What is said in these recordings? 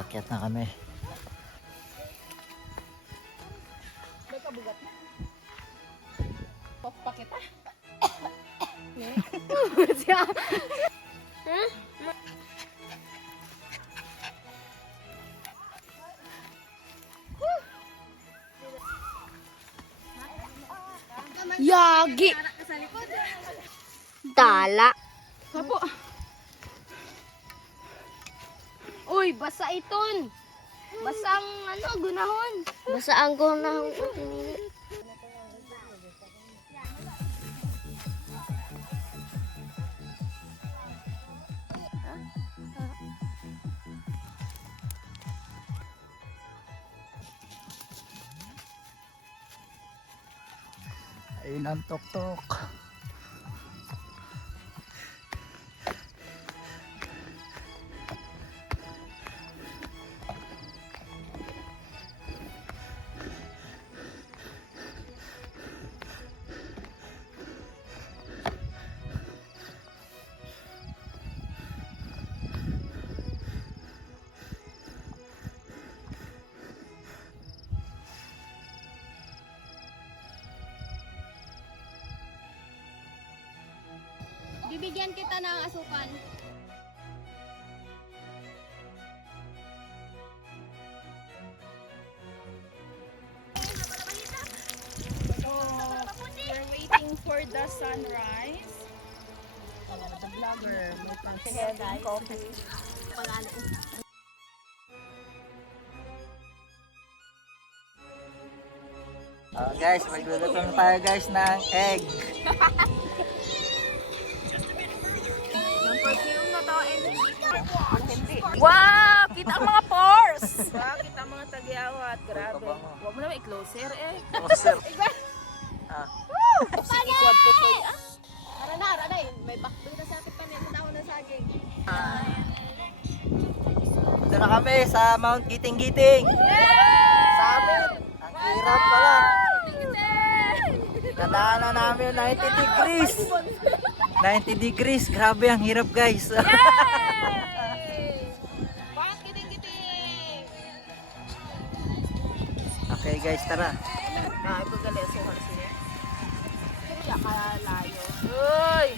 Akyat na kami. May kabugat na. Papa kita. Yagi. Tala. Hapo. Uy, basa iton. Basa ang gunahon. Basa ang gunahon. Ayun ang tok-tok. Bibigyan kita ng asukal. So, we're waiting for the sunrise. The vlogger. May pang coffee. Guys, magluluto na tayo guys ng egg. Wow! Kita ang mga pores! Wow, kita ang mga tagyawat. Grabe. Huwag mo naman i-closer eh. Closer. Sige, kwad to toy. Ara na. May bakboy na sa akin pa niya. Muna na saging. Dito na kami sa Mount Giting-Giting. Sa amin. Ang hirap pala. Nadaanan namin yung 90 degrees. 90 degrees. Grabe, ang hirap guys. Okay guys, tara. Ito gali. So, siya. Kaya kalayo. Uy!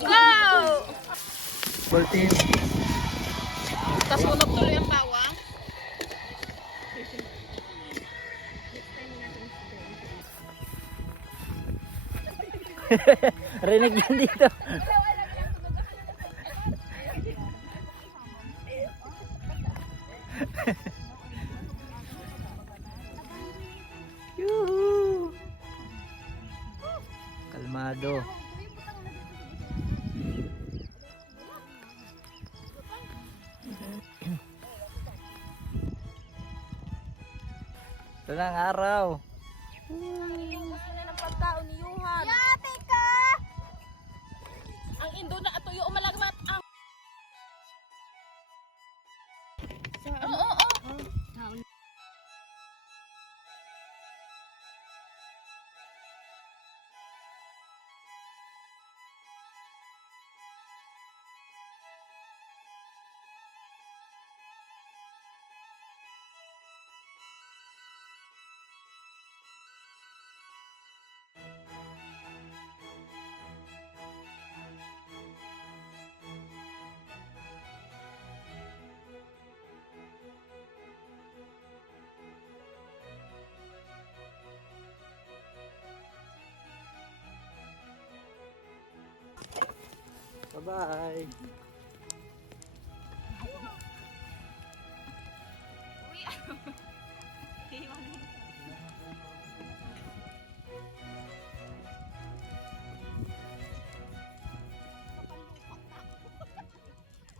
Wow! Bultin. Kasulog tuloy ang bawang. Rinig yan dito. Yuhu. Kalmado. Ito na ang araw. Ng pagkaon ni Yuhan. Yate ka! Ang indo na atuyo umalagmat ang. Oo. Bye-bye. Uy, ano?